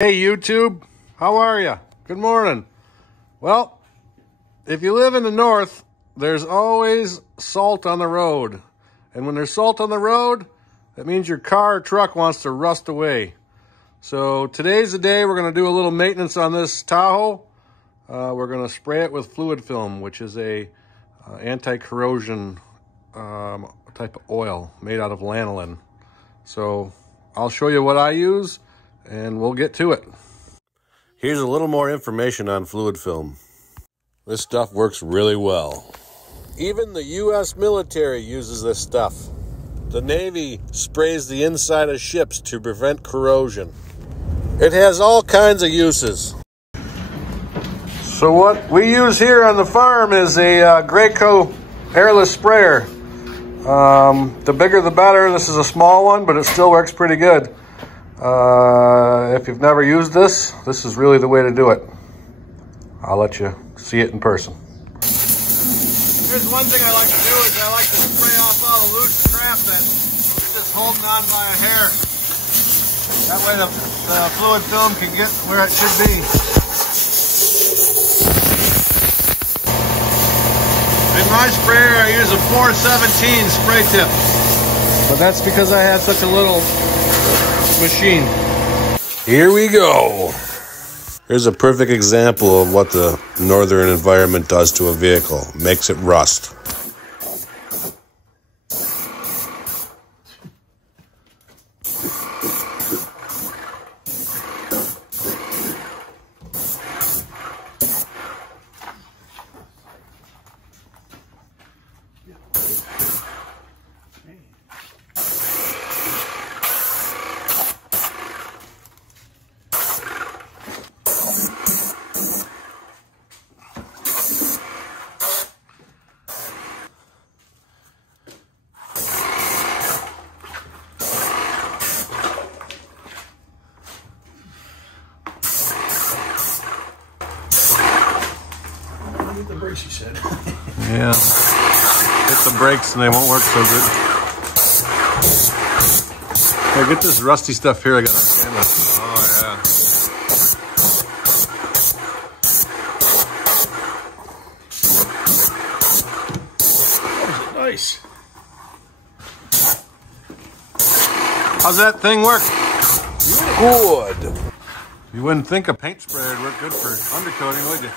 Hey YouTube, how are you? Good morning. Well, if you live in the north, there's always salt on the road. And when there's salt on the road, that means your car or truck wants to rust away. So today's the day we're going to do a little maintenance on this Tahoe. We're going to spray it with fluid film, which is a anti-corrosion type of oil made out of lanolin. So I'll show you what I use and we'll get to it. Here's a little more information on fluid film. This stuff works really well. Even the U.S. military uses this stuff. The Navy sprays the inside of ships to prevent corrosion. It has all kinds of uses. So what we use here on the farm is a Graco airless sprayer. The bigger the better. This is a small one, but it still works pretty good. If you've never used this is really the way to do it. I'll let you see it in person. Here's one thing I like to do is I like to spray off all the loose crap that's just holding on by a hair. That way the fluid film can get where it should be. In my sprayer I use a 417 spray tip. But that's because I have such a little machine. Here we go. Here's a perfect example of what the northern environment does to a vehicle. Makes it rust. The brakes, you said. Yeah. Hit the brakes and they won't work so good. Hey, get this rusty stuff here I got on camera. Oh, yeah. Oh, nice. How's that thing work? Good. You wouldn't think a paint sprayer would work good for undercoating, would you?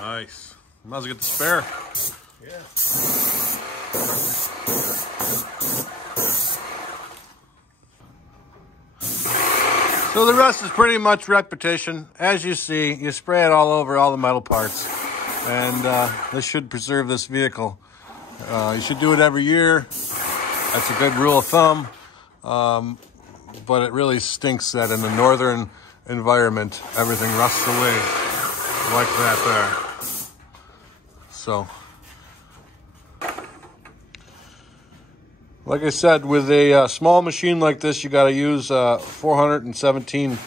Nice. Might as well get the spare. Yeah. So the rest is pretty much repetition. As you see, you spray it all over all the metal parts. And this should preserve this vehicle. You should do it every year. That's a good rule of thumb. But it really stinks that in the northern environment, everything rusts away like that there. So, like I said, with a small machine like this, you got to use 417 number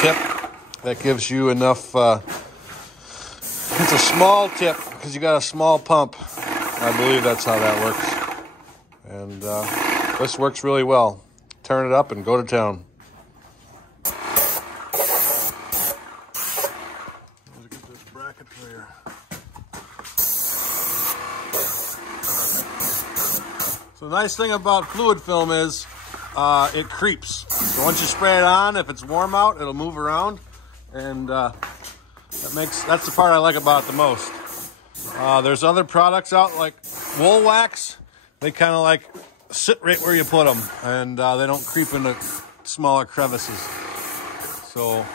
tip. That gives you enough. It's a small tip because you got a small pump. I believe that's how that works. And this works really well. Turn it up and go to town. Let's get this bracket clear. So the nice thing about fluid film is it creeps. So once you spray it on, if it's warm out, it'll move around, and that's the part I like about it the most. There's other products out like wool wax. They kind of like sit right where you put them, and they don't creep into smaller crevices. So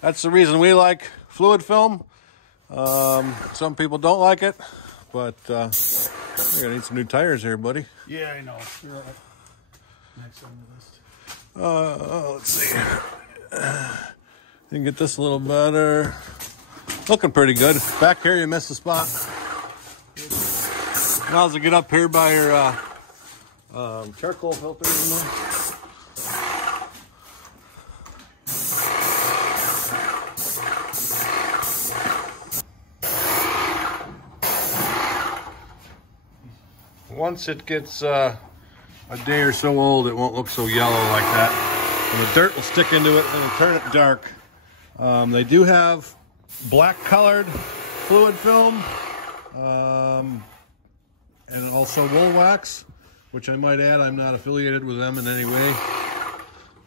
that's the reason we like fluid film. Some people don't like it, but you're gonna need some new tires here, buddy. Yeah, I know. You're right. Next on the list. Let's see. You can get this a little better. Looking pretty good. Back here, you missed the spot. Now as I get up here by your charcoal filter, you know. once it gets a day or so old, it won't look so yellow like that. And the dirt will stick into it and it'll turn it dark. They do have black colored fluid film and also wool wax, which I might add, I'm not affiliated with them in any way.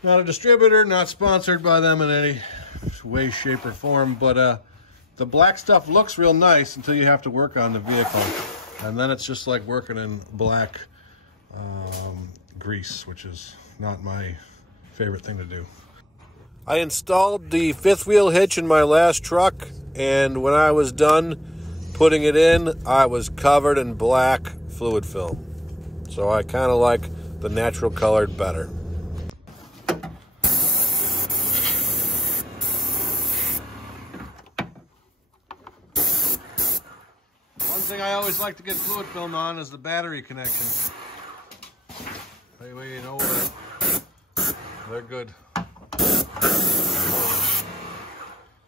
Not a distributor, not sponsored by them in any way, shape, or form, but the black stuff looks real nice until you have to work on the vehicle. And then it's just like working in black grease, which is not my favorite thing to do. I installed the fifth wheel hitch in my last truck, and when I was done putting it in, I was covered in black fluid film. So I kind of like the natural colored better. One thing I always like to get fluid film on is the battery connection. That way you know that they're good.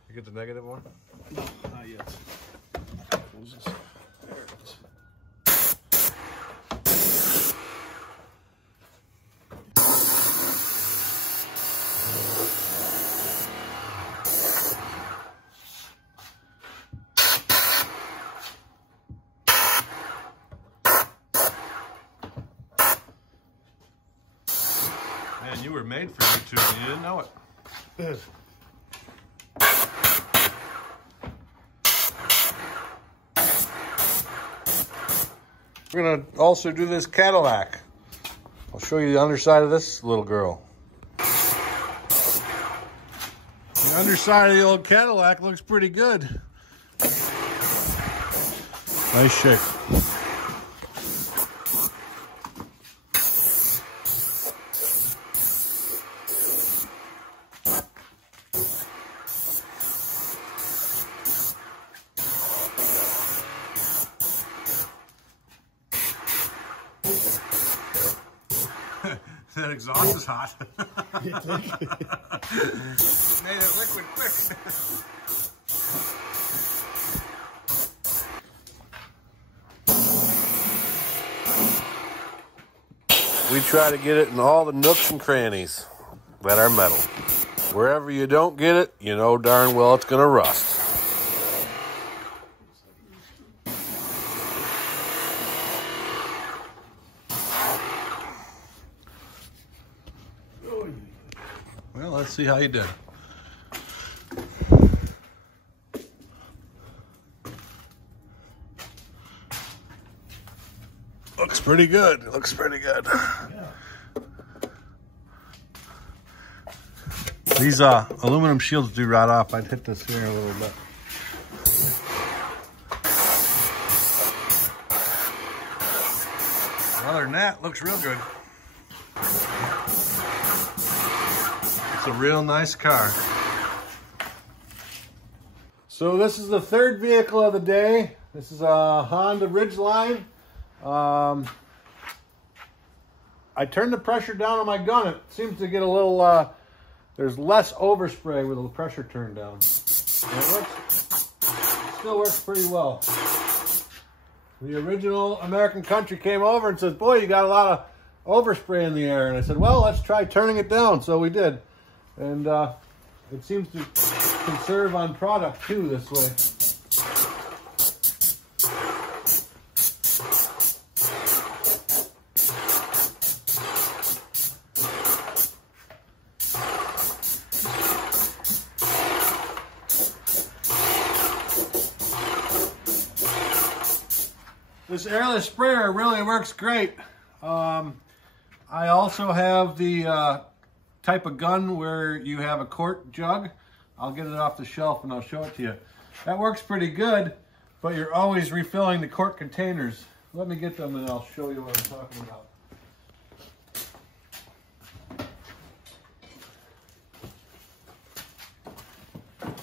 You get the negative one? No, not yet. There it is. Man, you were made for YouTube and you didn't know it. Good. We're gonna also do this Cadillac. I'll show you the underside of this little girl. The underside of the old Cadillac looks pretty good. Nice shape. That exhaust is hot. Made it liquid quick. We try to get it in all the nooks and crannies that are metal. Wherever you don't get it, you know darn well it's gonna rust. Well, let's see how you did. Looks pretty good. Looks pretty good. Yeah. These aluminum shields do rot off. I'd hit this here a little bit. Other than that, looks real good. It's a real nice car. So this is the third vehicle of the day. This is a Honda Ridgeline. I turned the pressure down on my gun. It seems to get a little, there's less overspray with the pressure turned down. And it still works pretty well. The original American Country came over and said, boy, you got a lot of overspray in the air. And I said, well, let's try turning it down. So we did. And it seems to conserve on product too this way. This airless sprayer really works great. I also have the type of gun where you have a quart jug. I'll get it off the shelf and I'll show it to you. That works pretty good, but you're always refilling the quart containers. Let me get them and I'll show you what I'm talking about.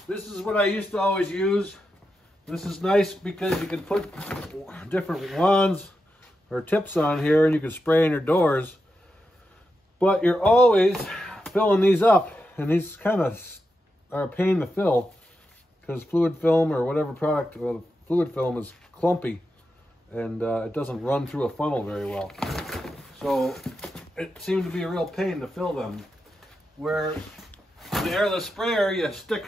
This is what I used to always use. This is nice because you can put different wands or tips on here and you can spray in your doors. But you're always filling these up, and these kind of are a pain to fill because fluid film or whatever product, fluid film is clumpy. and it doesn't run through a funnel very well. So it seemed to be a real pain to fill them. Where the airless sprayer, you stick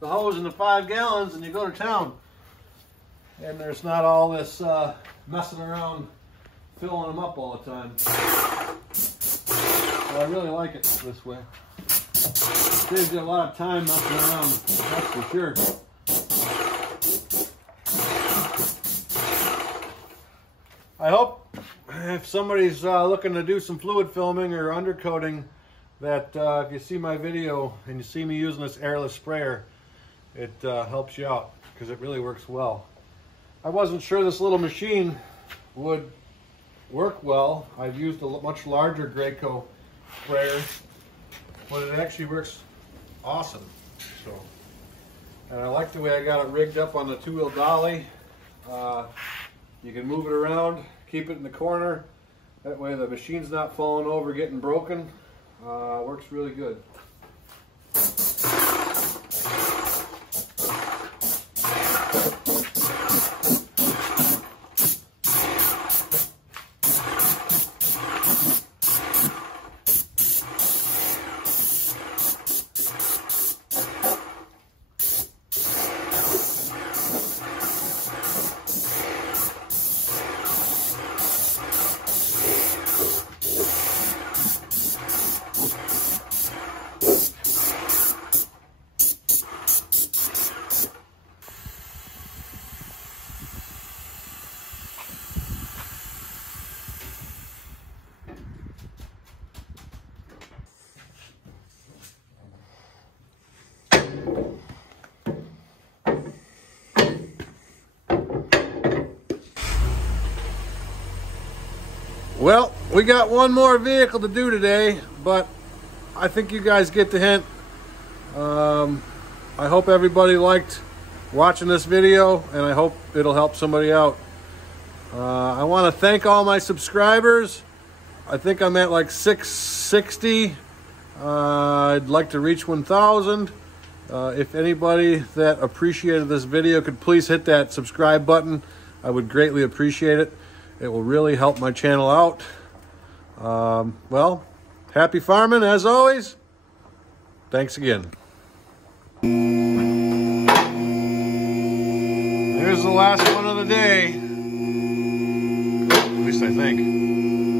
the hose in the 5 gallons and you go to town. And there's not all this messing around filling them up all the time. So I really like it this way. Saves you a lot of time messing around, that's for sure. I hope if somebody's looking to do some fluid filming or undercoating, that if you see my video and you see me using this airless sprayer, it helps you out, because it really works well. I wasn't sure this little machine would work well. I've used a much larger Graco sprayer, but it actually works awesome. So, and I like the way I got it rigged up on the 2-wheel dolly. You can move it around, keep it in the corner. That way the machine's not falling over, getting broken. Works really good. Well, we got one more vehicle to do today, but I think you guys get the hint. I hope everybody liked watching this video, and I hope it'll help somebody out. I want to thank all my subscribers. I think I'm at like 660. I'd like to reach 1,000. If anybody that appreciated this video could please hit that subscribe button, I would greatly appreciate it. It will really help my channel out. Well, happy farming as always. Thanks again. Here's the last one of the day. At least I think.